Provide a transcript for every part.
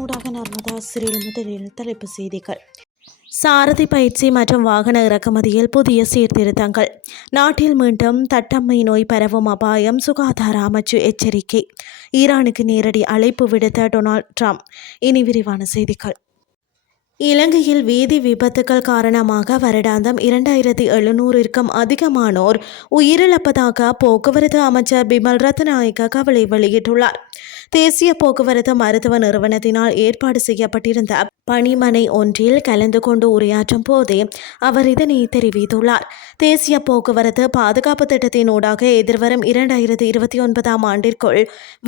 ஊடாக நர்மதா சிறில் முதலில் தலைப்பு செய்திகள். சாரதி பயிற்சி மற்றும் வாகன இறக்குமதியில் புதிய சீர்திருத்தங்கள். நாட்டில் மீண்டும் தட்டம்மை நோய் பரவும் அபாயம், சுகாதார அமைச்சு எச்சரிக்கை. ஈரானுக்கு நேரடி அழைப்பு விடுத்த டொனால்ட் ட்ரம்ப். இனி விரிவான செய்திகள். இலங்கையில் வீதி விபத்துக்கள் காரணமாக வருடாந்தம் 2700க்கும் அதிகமானோர் உயிரிழப்பதாக போக்குவரத்து அமைச்சர் பிமல் ரத்நாயக்க கவலை வெளியிட்டுள்ளார். தேசிய போக்குவரத்து மருத்துவ நிறுவனத்தினால் ஏற்பாடு செய்யப்பட்டிருந்த பணிமனை ஒன்றில் கலந்து கொண்டு உரையாற்றும் போதே அவர் இதனை தெரிவித்துள்ளார். தேசிய போக்குவரத்து பாதுகாப்பு திட்டத்தினூடாக எதிர்வரும் 2029ஆம் ஆண்டிற்குள்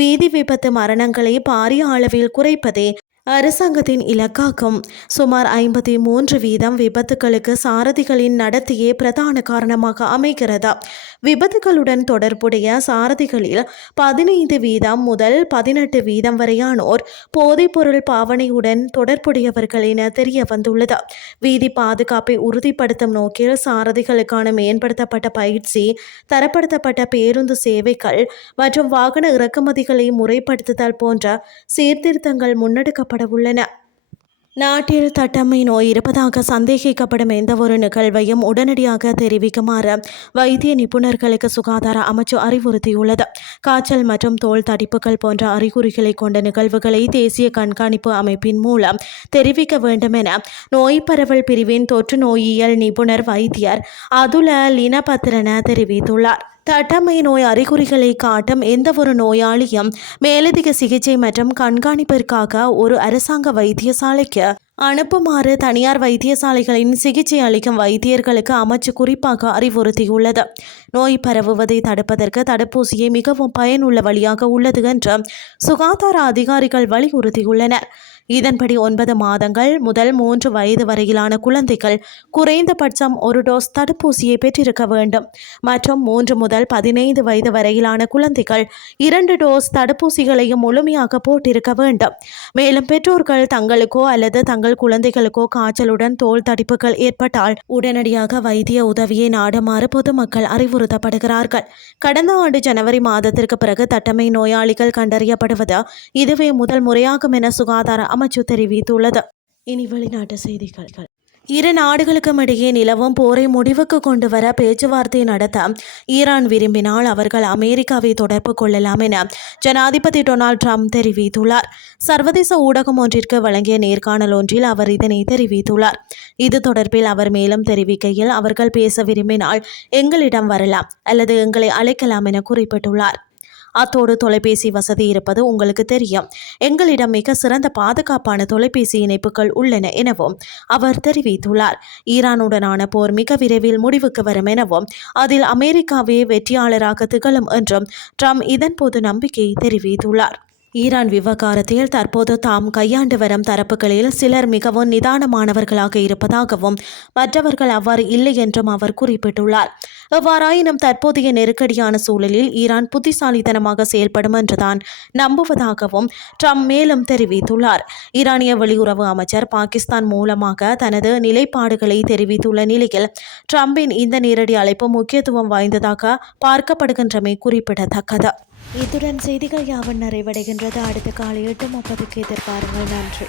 வீதி விபத்து மரணங்களை பாரிய அளவில் குறைப்பதே அரசாங்கத்தின் இலக்காகும். சுமார் 53% விபத்துகளுக்கு சாரதிகளின் நடத்தையே பிரதான காரணமாக அமைகிறது. விபத்துகளுடன் தொடர்புடைய சாரதிகளில் 15% முதல் 18% வரையானோர் போதைப்பொருள் பாவனையுடன் தொடர்புடையவர்கள் என தெரிய வந்துள்ளது. வீதி பாதுகாப்பை உறுதிப்படுத்தும் நோக்கில் சாரதிகளுக்கான மேம்படுத்தப்பட்ட பயிற்சி, தரப்படுத்தப்பட்ட பேருந்து சேவைகள் மற்றும் வாகன இறக்குமதிகளை முறைப்படுத்துதல் போன்ற சீர்திருத்தங்கள் முன்னெடுக்கப்பட உள்ளன. நாட்டில் தட்டம்மை நோய் இருப்பதாக சந்தேகிக்கப்படும் எந்தவொரு நிகழ்வையும் உடனடியாக தெரிவிக்குமாறு வைத்திய நிபுணர்களுக்கு சுகாதார அமைச்சு அறிவுறுத்தியுள்ளது. காய்ச்சல் மற்றும் தோல் தடிப்புகள் போன்ற அறிகுறிகளை கொண்ட நிகழ்வுகளை தேசிய கண்காணிப்பு அமைப்பின் மூலம் தெரிவிக்க வேண்டும் என நோய் பரவல் பிரிவின் தொற்று நோயியல் நிபுணர் வைத்தியர் அதுல லினபத்ரன தெரிவித்துள்ளார். தட்டம்மை நோய் அறிகுறிகளை காட்டும் எந்தவொரு நோயாளியும் மேலதிக சிகிச்சை மற்றும் கண்காணிப்பிற்காக ஒரு அரசாங்க வைத்தியசாலைக்கு அனுப்புமாறு தனியார் வைத்தியசாலைகளின் சிகிச்சை அளிக்கும் வைத்தியர்களுக்கு அமைச்சு குறிப்பாக அறிவுறுத்தியுள்ளது. நோய் பரவுவதை தடுப்பதற்கு தடுப்பூசியே மிகவும் பயனுள்ள வழியாக உள்ளது என்று சுகாதார அதிகாரிகள் வலியுறுத்தியுள்ளனர். இதன்படி 9 மாதங்கள் முதல் 3 வயது வரையிலான குழந்தைகள் குறைந்தபட்சம் 1 டோஸ் தடுப்பூசியை பெற்றிருக்க வேண்டும் மற்றும் 3 முதல் 15 வயது வரையிலான குழந்தைகள் 2 டோஸ் தடுப்பூசிகளையும் முழுமையாக போட்டிருக்க வேண்டும். மேலும் பெற்றோர்கள் தங்களுக்கோ அல்லது தங்கள் குழந்தைகளுக்கோ காய்ச்சலுடன் தோல் தடிப்புகள் ஏற்பட்டால் உடனடியாக வைத்திய உதவியை நாடுமாறு பொதுமக்கள் அறிவுறுத்தப்படுகிறார்கள். கடந்த ஆண்டு ஜனவரி மாதத்திற்கு பிறகு தட்டம்மை நோயாளிகள் கண்டறியப்படுவது இதுவே முதல் முறையாகும் என சுகாதார அமைச்சு தெரிவித்துள்ளது. இனி வெளிநாட்டு செய்திகள். இரு நாடுகளுக்கும் இடையே நிலவும் போரை முடிவுக்கு கொண்டு வர பேச்சுவார்த்தை நடத்த ஈரான் விரும்பினால் அவர்கள் அமெரிக்காவை தொடர்பு கொள்ளலாம் என ஜனாதிபதி டொனால்ட் ட்ரம்ப் தெரிவித்துள்ளார். சர்வதேச ஊடகம் ஒன்றிற்கு வழங்கிய நேர்காணல் ஒன்றில் அவர் இதனை தெரிவித்துள்ளார். இது தொடர்பில் அவர் மேலும் தெரிவிக்கையில், அவர்கள் பேச விரும்பினால் எங்களிடம் வரலாம் அல்லது எங்களை அழைக்கலாம் என குறிப்பிட்டுள்ளார். அத்தோடு தொலைபேசி வசதி இருப்பது உங்களுக்கு தெரியும். எங்களிடம் மிக சிறந்த பாதுகாப்பான தொலைபேசி இணைப்புகள் உள்ளன எனவும் அவர் தெரிவித்துள்ளார். ஈரானுடனான போர் மிக விரைவில் முடிவுக்கு வரும் எனவும் அதில் அமெரிக்காவே வெற்றியாளராக திகழும் என்றும் ட்ரம்ப் இதன்போது நம்பிக்கை தெரிவித்துள்ளார். ஈரான் விவகாரத்தில் தற்போது தாம் கையாண்டு வரும் தரப்புகளில் சிலர் மிகவும் நிதானமானவர்களாக இருப்பதாகவும் மற்றவர்கள் அவ்வாறு இல்லை என்றும் அவர் குறிப்பிட்டுள்ளார். எவ்வாறாயினும் தற்போதைய நெருக்கடியான சூழலில் ஈரான் புத்திசாலித்தனமாக செயல்படும் என்றுதான் நம்புவதாகவும் ட்ரம்ப் மேலும் தெரிவித்துள்ளார். ஈரானிய வெளியுறவு அமைச்சர் பாகிஸ்தான் மூலமாக தனது நிலைப்பாடுகளை தெரிவித்துள்ள நிலையில் ட்ரம்பின் இந்த நேரடி அழைப்பு முக்கியத்துவம் வாய்ந்ததாக பார்க்கப்படுகின்றமை குறிப்பிடத்தக்கது. இத்துடன் செய்திகள் யாவும் நிறைவடைகின்றது. அடுத்த காலை 8:30க்கு எதிர்பாருங்கள். நன்றி.